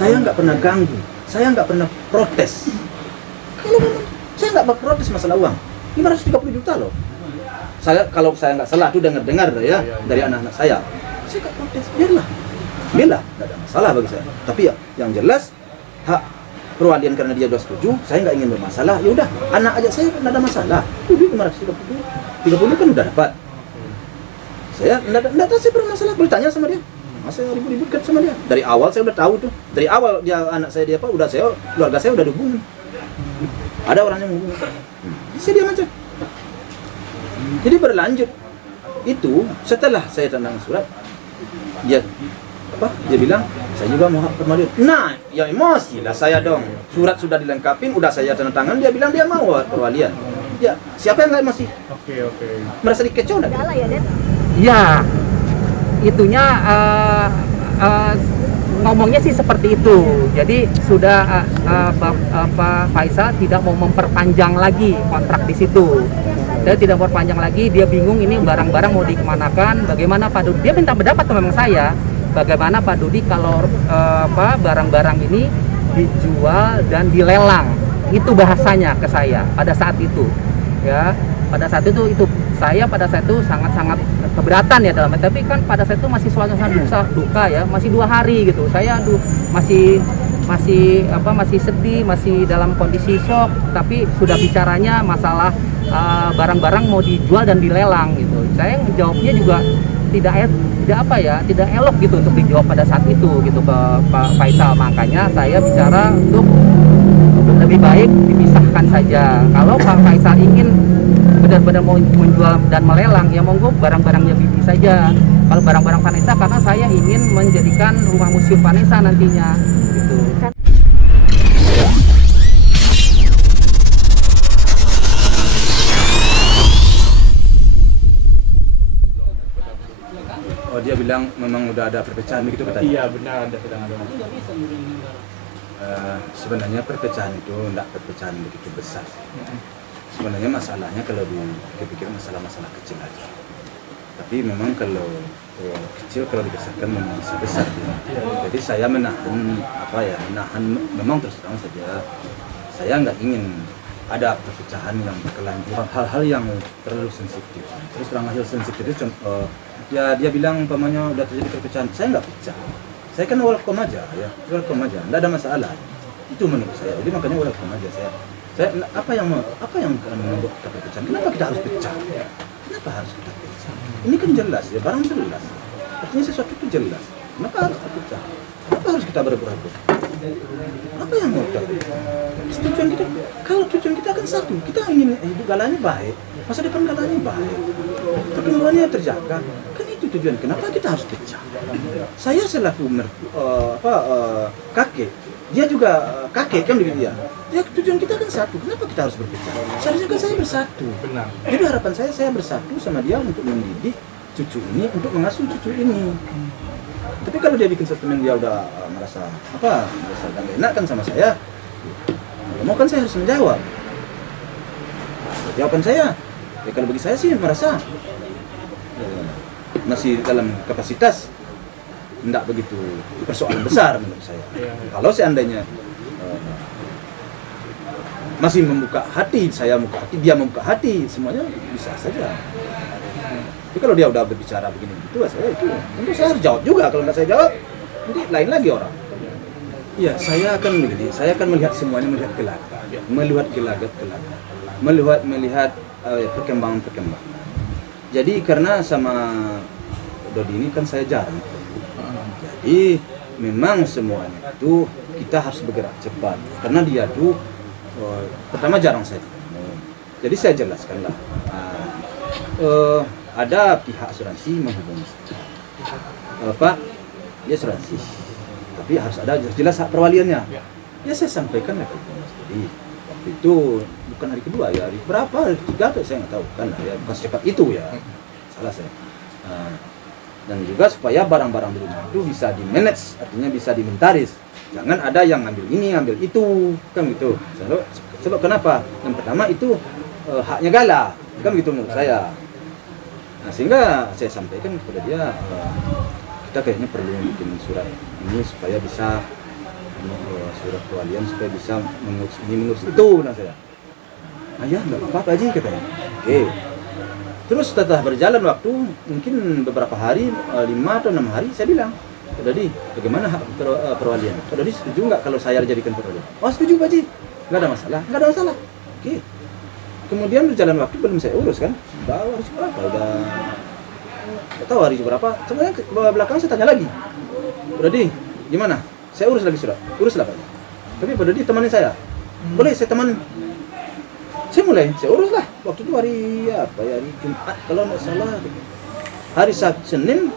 Saya nggak pernah ganggu, saya nggak pernah protes. Kalau memang saya nggak berprotes masalah uang, 530 juta loh. Kalau saya nggak salah tuh dengar ya dari anak-anak saya nggak protes, biarlah, nggak ada masalah bagi saya. Tapi ya, yang jelas hak perwalian karena dia sudah setuju, saya nggak ingin bermasalah. Ya udah, anak aja saya nggak ada masalah. Duit 530 kan udah dapat. Saya nggak tahu, saya bermasalah. Boleh tanya sama dia. Masa ribut-ribut kan sama dia? Dari awal saya udah tahu tuh. Dari awal dia anak saya dia apa? Udah saya keluarga saya udah dihubungi. Ada orang yang menghubungi. Saya diam aja. Jadi berlanjut itu setelah saya tanda surat, dia bilang saya juga mau hak perwalian. Nah, ya emosi lah saya dong. Surat sudah dilengkapin, udah saya tanda tangan, dia bilang dia mau hak perwalian. Ya, siapa yang nggak emosi? Oke. Merasa dikecoh nggak? Ya, itunya ngomongnya sih seperti itu. Jadi sudah Pak Faisal tidak mau memperpanjang lagi kontrak di situ. Saya tidak memperpanjang lagi. Dia bingung ini barang-barang mau dikemanakan. Bagaimana Pak Dudi? Dia minta pendapat memang saya. Bagaimana Pak Dudi kalau barang-barang ini dijual dan dilelang? Itu bahasanya ke saya pada saat itu. Ya, pada saat itu saya pada saat itu sangat-sangat keberatan ya dalam, tapi kan pada saat itu masih suasana duka ya, masih 2 hari gitu. Saya masih sedih, masih dalam kondisi shock, tapi sudah bicaranya masalah barang-barang mau dijual dan dilelang gitu. Saya menjawabnya juga tidak elok gitu untuk dijawab pada saat itu gitu ke Pak Faisal. Makanya saya bicara untuk lebih baik dipisahkan saja. Kalau Pak Faisal ingin benar-benar mau menjual dan melelang, ya monggo barang-barangnya Bibi saja. Kalau barang-barang Vanessa, karena saya ingin menjadikan rumah museum Vanessa nantinya gitu. Oh, dia bilang memang udah ada perpecahan begitu katanya? Iya benar, sedang ada. Sebenarnya perpecahan itu enggak perpecahan begitu besar. Sebenarnya masalahnya kalau dipikir masalah-masalah kecil aja. Tapi memang kalau kecil kalau dibesarkan memang bisa besar. Jadi saya menahan memang terus terang saja. Saya nggak ingin ada perpecahan yang berkelanjutan, hal-hal yang terlalu sensitif. Terus terang hal sensitif itu ya dia bilang umpamanya udah terjadi perpecahan, saya nggak pecah. Saya kan welcome aja ya, welcome aja, nggak ada masalah. Itu menurut saya. Jadi makanya welcome aja saya apa yang membuat kita perpecahan? Kenapa kita harus pecah? Kenapa harus kita pecah? Ini kan jelas ya, barang jelas. Artinya sesuatu itu jelas. Kenapa harus terpecah? Kenapa harus kita berebut? Apa yang mau kita? Tujuan kita, kalau tujuan kita kan satu, kita ingin hidup galanya baik, masa depan galanya baik, pertumbuhannya terjaga. Kan itu tujuan. Kenapa kita harus pecah? Saya selaku kakek, dia juga kakek kan begitu ya. Ya tujuan kita kan satu. Kenapa kita harus berpecah? Seharusnya kan saya bersatu. Benar. Jadi harapan saya bersatu sama dia untuk mendidik cucu ini, untuk mengasuh cucu ini. Tapi kalau dia bikin statement dia udah merasa gak enak kan sama saya, mau kan saya harus menjawab. Jawaban saya, ya kalau bagi saya sih merasa masih dalam kapasitas tidak begitu persoalan besar menurut saya. Kalau seandainya masih membuka hati, saya membuka hati, dia membuka hati, semuanya bisa saja. Tapi kalau dia udah berbicara begini gitu, saya itu tentu saya harus jawab juga. Kalau nggak saya jawab, nanti lain lagi orang. Iya, saya akan begini, saya akan melihat semuanya, melihat gelagat, melihat perkembangan. Jadi karena sama Dodi ini kan saya jarang. Jadi memang semuanya itu kita harus bergerak cepat. Karena dia tuh pertama jarang saya ketemu. Jadi saya jelaskanlah. Ada pihak asuransi menghubungi saya. Pak, dia asuransi. Tapi harus ada jelas hak perwaliannya. Ya saya sampaikan ke Mas Dodi. Waktu itu bukan hari kedua ya, hari berapa, hari ketiga tuh saya nggak tahu kan ya, bukan secepat itu ya, salah saya. Dan juga supaya barang-barang di rumah itu bisa di-manage, artinya bisa dimentaris. Jangan ada yang ngambil ini, ngambil itu, kan gitu. Sebab kenapa? Yang pertama itu haknya Gala, kan gitu menurut saya. Nah, sehingga saya sampaikan kepada dia, kita kayaknya perlu bikin surat ini supaya bisa surat perwalian supaya bisa mengurus ini mengurus itu, nah saya. Ayah nggak apa-apa Pak Haji katanya. Oke. Terus setelah berjalan waktu mungkin beberapa hari, 5 atau 6 hari, saya bilang, Pak Dodi, bagaimana hak perwalian? Pak Dodi setuju nggak kalau saya dijadikan perwalian? Oh setuju Pak Haji, nggak ada masalah, nggak ada masalah. Oke. Kemudian berjalan waktu belum saya urus kan, udah hari berapa, udah nggak tahu hari berapa. Sebenarnya ke belakang saya tanya lagi, Pak Dodi, gimana? Saya urus lagi surat, uruslah Pak. Tapi Pak Dodi temani saya, boleh saya teman. Saya urus lah. Waktu itu hari apa ya, hari Jumat kalau nggak salah. Hari Sabtu Senin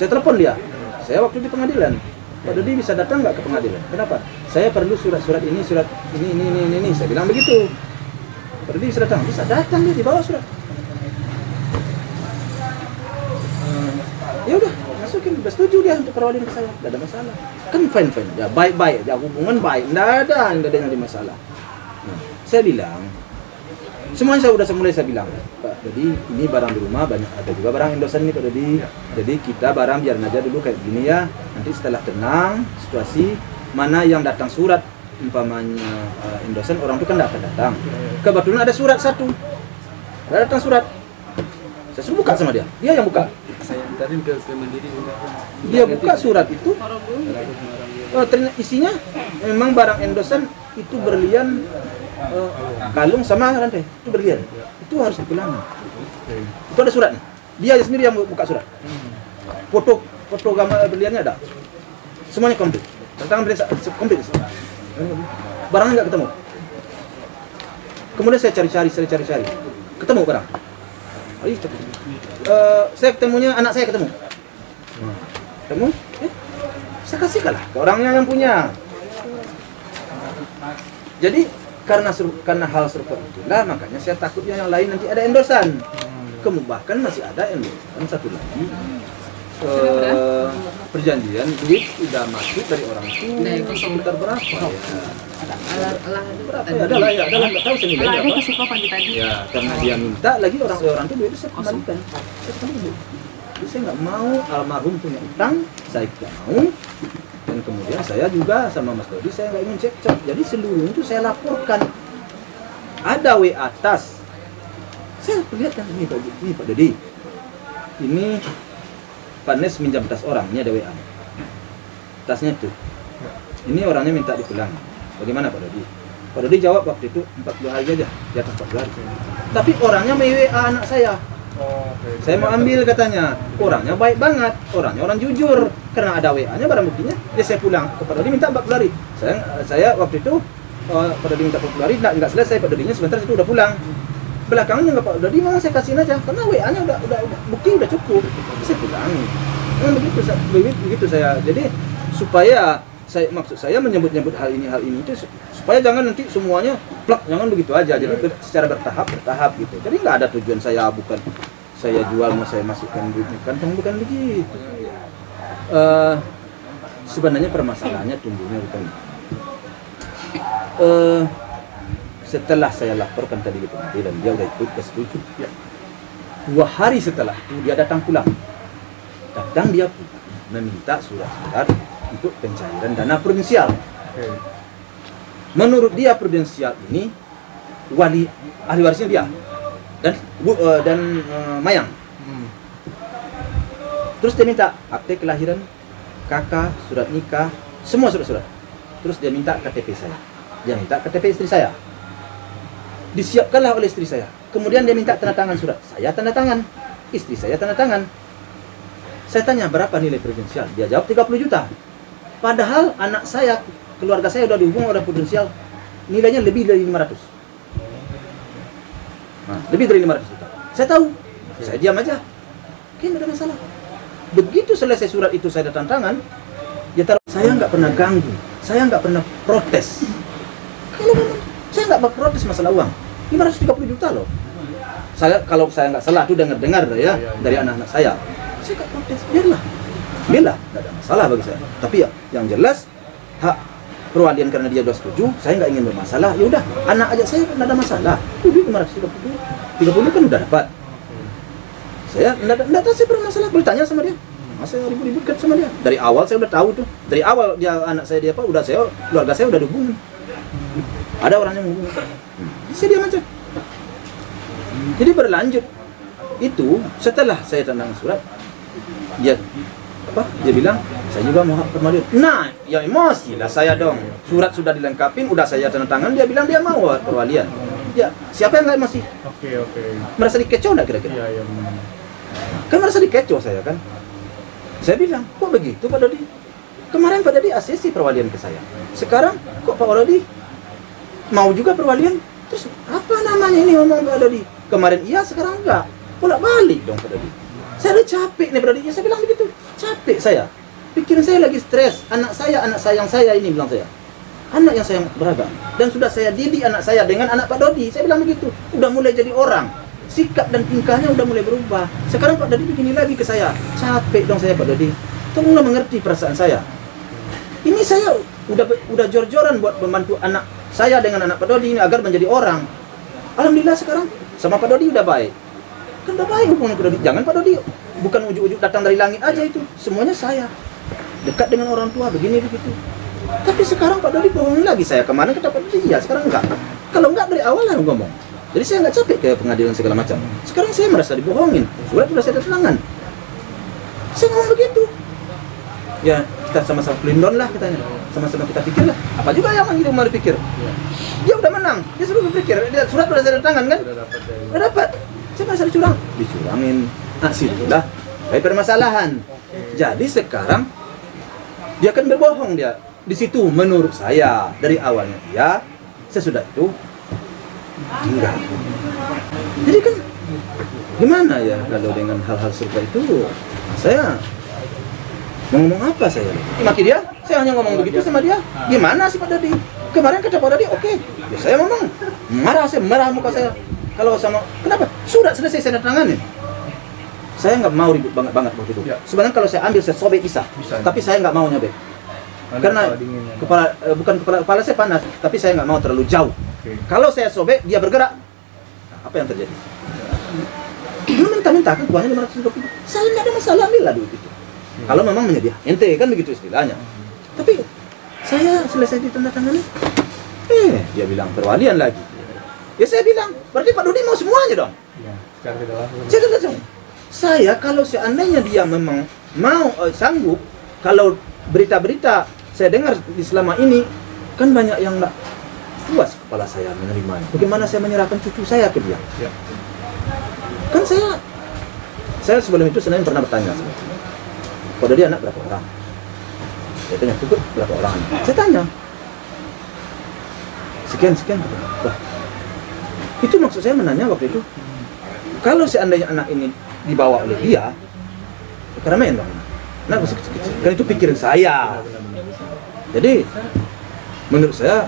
saya telepon dia. Saya waktu di pengadilan. Pak Dodi bisa datang nggak ke pengadilan? Kenapa? Saya perlu surat-surat ini, surat ini. Saya bilang begitu. Pak Dodi bisa datang? Bisa datang, dia dibawa surat. Ya udah, masukin. Udah setuju dia untuk perwalian ke saya. Nggak ada masalah. Kan fine. Ya baik-baik. Ya hubungan baik. Nggak ada yang ada masalah. Nah, saya bilang, semuanya saya bilang, Pak Dodi, ini barang di rumah banyak, ada juga barang endosan ini Pak Dodi. Jadi kita barang biarin aja dulu kayak gini ya. Nanti setelah tenang situasi, mana yang datang surat, umpamanya endosan, orang itu kan nggak akan datang. Kebetulan ada surat satu, ada datang surat. Saya suruh buka sama dia yang buka. Saya antarin ke Mandiri. Dia buka surat itu, ternyata isinya memang barang endosan itu berlian, kalung sama rantai itu berlian, itu harus dipulang. Itu ada suratnya, dia sendiri yang buka surat, foto gambar berliannya ada, semuanya komplit, tentang komplit, barangnya nggak ketemu. Kemudian saya cari, ketemu barang. Saya ketemunya, anak saya ketemu, saya kasihkan lah ke orangnya yang punya. Jadi karena hal seperti itulah makanya saya takutnya yang lain nanti ada endosan. Bahkan masih ada endosan satu lagi, perjanjian duit sudah masuk dari orang itu sekitar berapa ya? Berapa ya? Adalah nggak tahu senilainya berapa. Ya karena dia minta lagi orang itu duit itu saya kembalikan. Jadi saya nggak mau almarhum punya utang, saya tidak mau. Dan kemudian saya juga sama Mas Dodi, saya nggak ingin cekcok. Jadi seluruhnya itu saya laporkan. Ada WA tas. Saya perlihatkan ini Pak Dodi. Ini Pak Nes minjam tas orang, ini ada WA. Tasnya itu. Ini orangnya minta dipulang. Bagaimana Pak Dodi? Pak Dodi jawab waktu itu 40 hari aja, di atas 40 hari. Tapi orangnya WA anak saya. Saya mau ambil katanya, orangnya baik banget, orangnya orang jujur. Karena ada WA-nya barang buktinya, saya pulang. Ke Pak Dodi minta 40 hari. Saya waktu itu Pak Dodi minta 40 hari, nggak selesai Pak Dodinya sebentar itu udah pulang. Belakangnya nggak Pak Dodi, malah saya kasihin aja, karena WA-nya udah bukti udah cukup. Saya pulang. Begitu saya. Jadi supaya maksud saya menyebut hal ini itu supaya jangan nanti semuanya plak, jangan begitu aja. Jadi secara bertahap gitu. Jadi nggak ada tujuan saya, bukan saya jual mau saya masukkan duit di kantong, bukan begitu. Sebenarnya permasalahannya tumbuhnya bukan. Setelah saya laporkan tadi di pengadilan, dia udah ikut setuju. 2 hari setelah itu dia datang pulang. Dia meminta surat-surat untuk pencairan dana prudensial. Menurut dia prudensial ini ahli warisnya dia dan Mayang. Terus dia minta akte kelahiran, kakak, surat nikah, semua surat-surat. Terus dia minta KTP saya. Dia minta KTP istri saya. Disiapkanlah oleh istri saya. Kemudian dia minta tanda tangan surat. Saya tanda tangan. Istri saya tanda tangan. Saya tanya berapa nilai prudensial? Dia jawab 30 juta. Padahal anak saya, keluarga saya udah dihubung oleh prudensial, nilainya lebih dari 500. Nah, lebih dari 500 juta. Saya tahu. Saya diam aja. Oke, tidak ada masalah. Begitu selesai surat itu saya tanda tangan, dia taruh. Saya nggak pernah ganggu. Saya nggak pernah protes. Kalau memang saya nggak protes masalah uang. 530 juta loh. Kalau saya nggak salah tuh dengar ya dari anak-anak saya nggak protes, biarlah, nggak ada masalah bagi saya. Tapi ya, yang jelas hak perwalian karena dia sudah setuju, saya nggak ingin bermasalah. Ya udah, anak aja saya nggak ada masalah. Duit 530 kan udah dapat. Saya nggak tahu saya bermasalah. Boleh tanya sama dia. Masa ribut-ribut sama dia? Dari awal saya udah tahu tuh. Dari awal dia anak saya dia apa? Udah saya keluarga saya udah dihubungin. Ada orang yang menghubungi. Saya diam aja. Jadi berlanjut. Itu setelah saya tanda surat, dia bilang saya juga mau hak perwalian. Nah, ya emosi lah saya dong. Surat sudah dilengkapin, udah saya tanda tangan, dia bilang dia mau hak perwalian. Ya, siapa yang nggak emosi? Oke. Merasa dikecoh nggak kira-kira? Iya. Kan merasa dikecoh saya kan. Saya bilang, kok begitu Pak Dodi? Kemarin Pak Dodi ACC perwalian ke saya. Sekarang kok Pak Dodi mau juga perwalian? Terus apa namanya ini ngomong Pak Dodi? Kemarin iya, sekarang enggak. Bolak balik dong Pak Dodi. Saya udah capek nih Pak Dodi. Ya, saya bilang begitu. Capek saya. Pikiran saya lagi stres. Anak sayang saya ini bilang saya. Anak yang sayang beragam. Dan sudah saya didik anak saya dengan anak Pak Dodi. Saya bilang begitu. Udah mulai jadi orang. Sikap dan tingkahnya udah mulai berubah. Sekarang Pak Dodi begini lagi ke saya. Capek dong saya Pak Dodi. Tolonglah mengerti perasaan saya. Ini saya udah jor-joran buat membantu anak saya dengan anak Pak Dodi ini agar menjadi orang. Alhamdulillah sekarang sama Pak Dodi udah baik. Kan udah baik hubungan Pak Dodi. Jangan Pak Dodi bukan ujuk-ujuk datang dari langit aja itu. Semuanya saya. Dekat dengan orang tua begini begitu. Tapi sekarang Pak Dodi bohongin lagi saya. Kemarin kata Pak Dodi iya, sekarang enggak. Kalau enggak dari awal lah ngomong. Jadi saya nggak capek ke pengadilan segala macam. Sekarang saya merasa dibohongin. Surat sudah saya tangan. Saya ngomong begitu. Ya kita sama-sama pelindon lah katanya. Sama-sama kita pikir lah. Apa juga yang manggil mau pikir? Dia udah menang. Dia suruh berpikir. Dia surat sudah saya tangan kan? Udah dapat. Saya merasa dicurang. Dicurangin. Nah situlah. Baik permasalahan. Jadi sekarang dia kan berbohong dia. Di situ menurut saya dari awalnya dia sesudah itu enggak. Jadi kan gimana ya kalau dengan hal-hal seperti itu saya mau ngomong apa saya? Maki dia, saya hanya ngomong begitu sama dia. Gimana sih Pak Dodi? Kemarin kata Pak Dodi oke. Ya saya ngomong marah muka saya. Kalau sama kenapa? Sudah selesai saya tanganin. Saya nggak mau ribut banget waktu itu. Sebenarnya kalau saya ambil saya sobek bisa. Tapi saya nggak mau nyobek. Karena kepala saya panas, tapi saya nggak mau terlalu jauh. Kalau saya sobek, dia bergerak. Nah, apa yang terjadi? Dia minta kan uangnya 520. Saya nggak ada masalah, ambillah duit itu. Kalau memang menjadi ente kan begitu istilahnya. Tapi saya selesai ditandatangani. Dia bilang perwalian lagi. Ya saya bilang, berarti Pak Dodi mau semuanya dong. Saya langsung. Saya kalau seandainya dia memang mau sanggup, kalau berita-berita saya dengar di selama ini kan banyak yang nggak puas kepala saya menerimanya. Bagaimana saya menyerahkan cucu saya ke dia? Kan saya sebelum itu Senin pernah bertanya sama dia. Pada dia anak berapa orang? Dia tanya, cukup berapa orang? Saya tanya. Sekian. Wah, itu maksud saya menanya waktu itu. Kalau seandainya anak ini dibawa oleh dia, keramaian dong. Nah, kecil-kecil. Kan itu pikiran saya. Jadi, menurut saya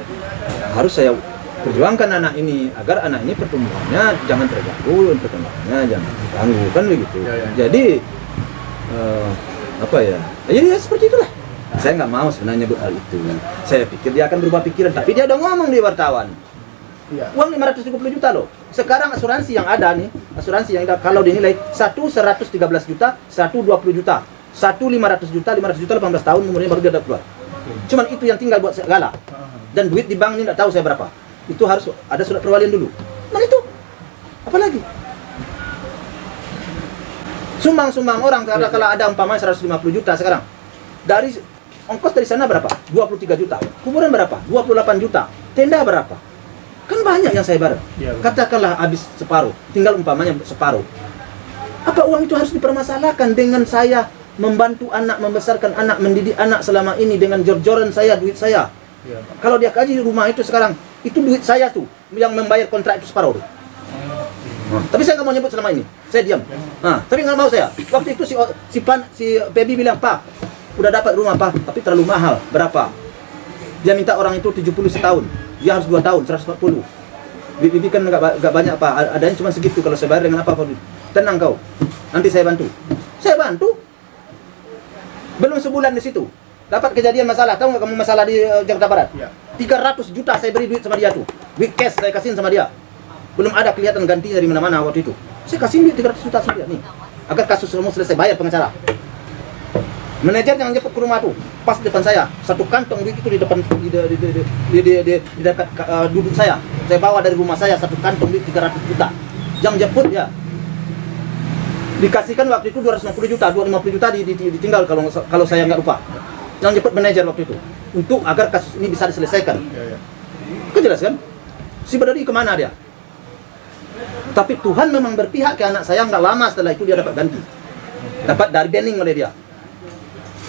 harus saya perjuangkan anak ini agar anak ini pertumbuhannya jangan terganggu, perkembangannya jangan terganggu kan begitu. Jadi apa ya? Ya seperti itulah. Saya nggak mau sebenarnya nyebut hal itu. Saya pikir dia akan berubah pikiran, tapi dia udah ngomong di wartawan. Uang 530 juta loh. Sekarang asuransi yang ada nih, asuransi yang ada kalau dinilai 113 juta, 20 juta, 500 juta 18 tahun umurnya baru dia dapat keluar. Cuman itu yang tinggal buat segala. Dan duit di bank ini nggak tahu saya berapa. Itu harus ada surat perwalian dulu. Nah itu, apalagi? Sumbang orang kalau ada umpamanya 150 juta sekarang. Dari ongkos dari sana berapa? 23 juta. Kuburan berapa? 28 juta. Tenda berapa? Kan banyak yang saya bareng. Katakanlah habis separuh, tinggal umpamanya separuh. Apa uang itu harus dipermasalahkan dengan saya membantu anak, membesarkan anak, mendidik anak selama ini dengan jor-joran saya, duit saya. Kalau dia kaji rumah itu sekarang, itu duit saya tuh yang membayar kontrak itu separuh tuh. Tapi saya nggak mau nyebut selama ini, saya diam. Tapi nggak mau saya. Waktu itu si Pebi bilang, Pak, udah dapat rumah Pak, tapi terlalu mahal. Berapa? Dia minta orang itu 70 setahun. Dia harus 2 tahun, 140. Bibi kan nggak banyak Pak, adanya cuma segitu. Kalau saya bayar dengan apa Pak? Tenang kau, nanti saya bantu. Saya bantu. Belum sebulan di situ, dapat kejadian masalah. Tahu nggak kamu masalah di Jakarta Barat? 300 juta saya beri duit sama dia tuh. Duit cash saya kasihin sama dia. Belum ada kelihatan gantinya dari mana-mana waktu itu. Saya kasih duit 300 juta sama dia nih. Agar kasus kamu selesai, bayar pengacara. Manajer yang jemput ke rumah tuh, pas depan saya, satu kantong duit itu di depan di dekat duduk saya. Saya bawa dari rumah saya satu kantong duit 300 juta. Yang jemput ya. Dikasihkan waktu itu 250 juta, 250 juta ditinggal kalau saya nggak lupa. Yang jemput manajer waktu itu untuk agar kasus ini bisa diselesaikan. Kan jelas kan? Si Badari kemana dia? Tapi Tuhan memang berpihak ke anak saya, nggak lama setelah itu dia dapat ganti. Dapat dari banning oleh dia.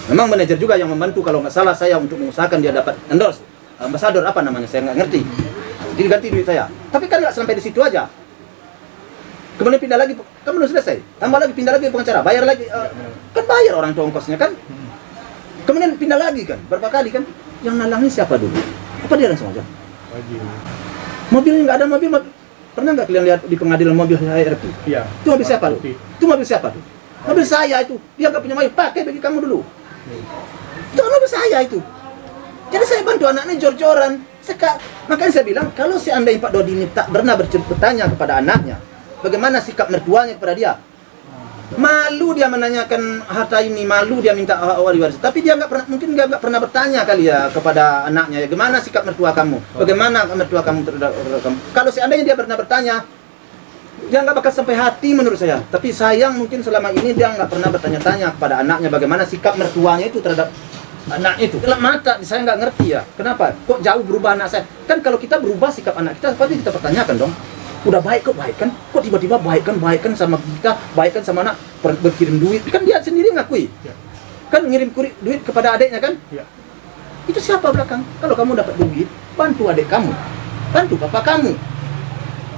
Memang manajer juga yang membantu kalau nggak salah saya untuk mengusahakan dia dapat endorse, ambasador apa namanya, saya nggak ngerti. Jadi ganti duit saya. Tapi kan nggak sampai di situ aja. Kemudian pindah lagi, kan belum selesai. Tambah lagi, pindah lagi pengacara, bayar lagi. Kan bayar orang tua ongkosnya kan. Kemudian pindah lagi kan, berapa kali kan. Yang nalangin siapa dulu? Apa dia langsung aja? Mobilnya nggak ada mobil. Pernah nggak kalian lihat di pengadilan mobil HRT? Iya. Itu mobil siapa tuh? Itu mobil siapa tuh? Mobil saya itu. Dia nggak punya mobil, pakai bagi kamu dulu. Itu mobil saya itu. Jadi saya bantu anaknya jor-joran. Makanya saya bilang, kalau seandainya Pak Dodi ini tak pernah bertanya kepada anaknya, bagaimana sikap mertuanya kepada dia? Malu dia menanyakan harta ini, malu dia minta waris. Tapi dia mungkin nggak pernah bertanya kali ya kepada anaknya, ya, gimana sikap mertua kamu? Bagaimana mertua kamu terhadap kamu? Kalau seandainya dia pernah bertanya, dia nggak bakal sampai hati menurut saya. Tapi sayang mungkin selama ini dia nggak pernah bertanya-tanya kepada anaknya bagaimana sikap mertuanya itu terhadap anak itu. Gelap mata, saya nggak ngerti ya. Kenapa? Kok jauh berubah anak saya? Kan kalau kita berubah sikap anak kita, pasti kita pertanyakan dong. Udah baik kok baik kan? Kok tiba-tiba baik kan sama kita, baik kan sama anak, berkirim duit. Kan dia sendiri ngakui. Kan ngirim duit kepada adiknya kan? Itu siapa belakang? Kalau kamu dapat duit, bantu adik kamu. Bantu papa kamu.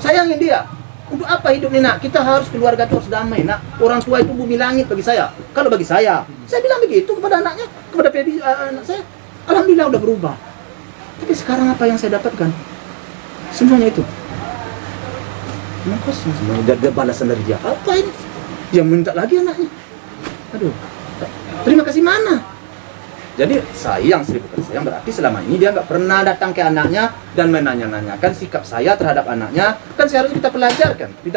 Sayangin dia. Untuk apa hidup ini nak? Kita harus keluarga itu harus damai nak. Orang tua itu bumi langit bagi saya. Kalau bagi saya bilang begitu kepada anaknya, kepada anak saya. Alhamdulillah udah berubah. Tapi sekarang apa yang saya dapatkan? Semuanya itu. Maka semuanya ada balasan dari dia. Apa ini? Dia minta lagi anaknya. Aduh. Terima kasih mana? Jadi sayang, seribu kali sayang, berarti selama ini dia nggak pernah datang ke anaknya dan menanya-nanyakan sikap saya terhadap anaknya. Kan seharusnya kita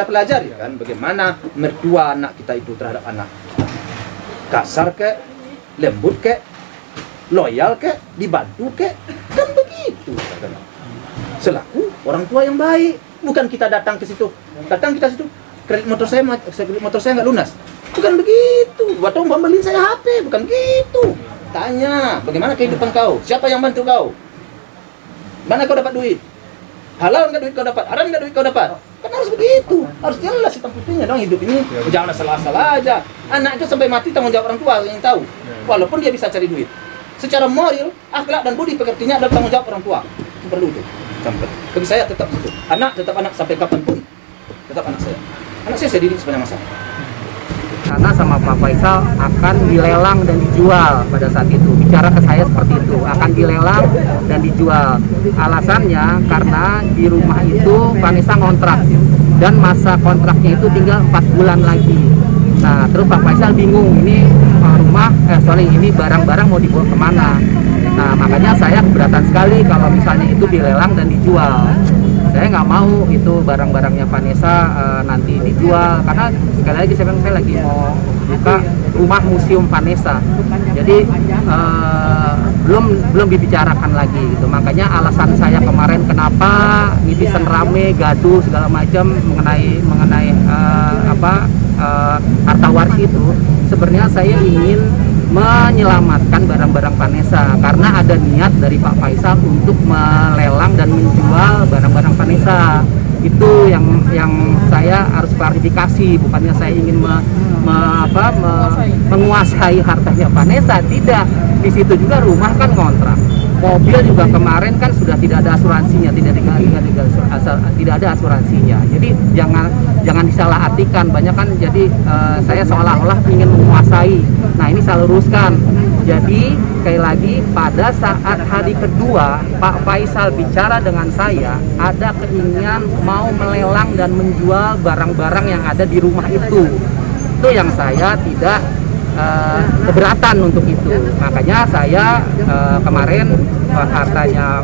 pelajari kan bagaimana mertua anak kita itu terhadap anak. Kasar kek, lembut kek, loyal kek, dibantu kek, kan begitu. Selaku orang tua yang baik, bukan kita datang ke situ, kredit motor saya nggak lunas, bukan begitu. Waktu beliin saya HP, bukan gitu. Tanya, bagaimana kehidupan kau? Siapa yang bantu kau? Mana kau dapat duit? Halal nggak duit kau dapat? Haram nggak duit kau dapat? Kan harus begitu. Harus jelas hitam putihnya dong hidup ini. Jangan salah-salah aja. Anak itu sampai mati tanggung jawab orang tua yang tahu. Walaupun dia bisa cari duit. Secara moral, akhlak dan budi pekertinya adalah tanggung jawab orang tua. Itu perlu tuh. Bagi saya tetap itu. Anak tetap anak sampai kapanpun. Tetap anak saya. Anak saya didik sepanjang masa. Karena sama Pak Faisal akan dilelang dan dijual pada saat itu. Bicara ke saya seperti itu, akan dilelang dan dijual. Alasannya karena di rumah itu Vanessa ngontrak dan masa kontraknya itu tinggal 4 bulan lagi. Nah, terus Pak Faisal bingung, ini ini barang-barang mau dibawa kemana. Nah, makanya saya keberatan sekali kalau misalnya itu dilelang dan dijual. Saya nggak mau itu barang-barangnya Vanessa nanti dijual, karena sekali lagi saya lagi mau buka rumah museum Vanessa, jadi belum dibicarakan lagi gitu. Makanya alasan saya kemarin kenapa netizen rame gaduh segala macam mengenai harta waris itu, sebenarnya saya ingin menyelamatkan barang-barang Vanessa karena ada niat dari Pak Faisal untuk melelang dan menjual barang-barang Vanessa. Itu yang saya harus klarifikasi, bukannya saya ingin menguasai hartanya Vanessa, tidak. Di situ juga rumah kan kontrak, mobil juga kemarin kan sudah tidak ada asuransinya, tidak ada asuransinya. Jadi jangan disalahartikan, banyak kan jadi saya seolah-olah ingin menguasai. Nah, ini saya luruskan. Jadi sekali lagi pada saat hari kedua Pak Faisal bicara dengan saya, ada keinginan mau melelang dan menjual barang-barang yang ada di rumah itu. Itu yang saya tidak keberatan untuk itu. Makanya saya kemarin hartanya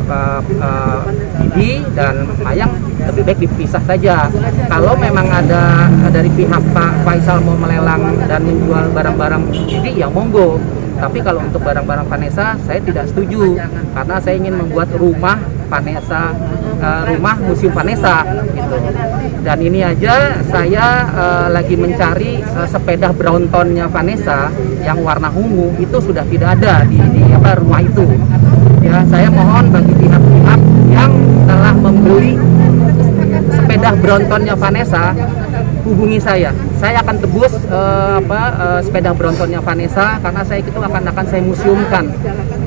Bibi dan Mayang lebih baik dipisah saja. Kalau memang ada dari pihak Pak Faisal mau melelang dan menjual barang-barang Bibi, ya monggo. Tapi kalau untuk barang-barang Vanessa saya tidak setuju karena saya ingin membuat rumah Vanessa, rumah museum Vanessa gitu. Dan ini aja saya lagi mencari sepeda Bromptonnya Vanessa yang warna ungu itu sudah tidak ada di rumah itu. Ya, saya mohon bagi pihak-pihak yang telah membeli sepeda Bromptonnya Vanessa hubungi saya. Saya akan tebus sepeda Bromptonnya Vanessa karena saya itu akan saya museumkan.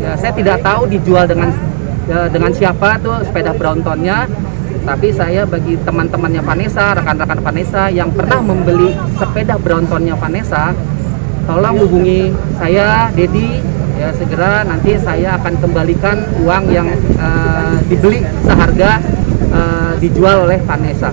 Ya, saya tidak tahu dijual dengan siapa tuh sepeda Bromptonnya. Tapi saya bagi teman-temannya Vanessa, rekan-rekan Vanessa yang pernah membeli sepeda Bromptonnya Vanessa, tolong hubungi saya, Dedi. Ya, segera nanti saya akan kembalikan uang yang dibeli seharga dijual oleh Vanessa.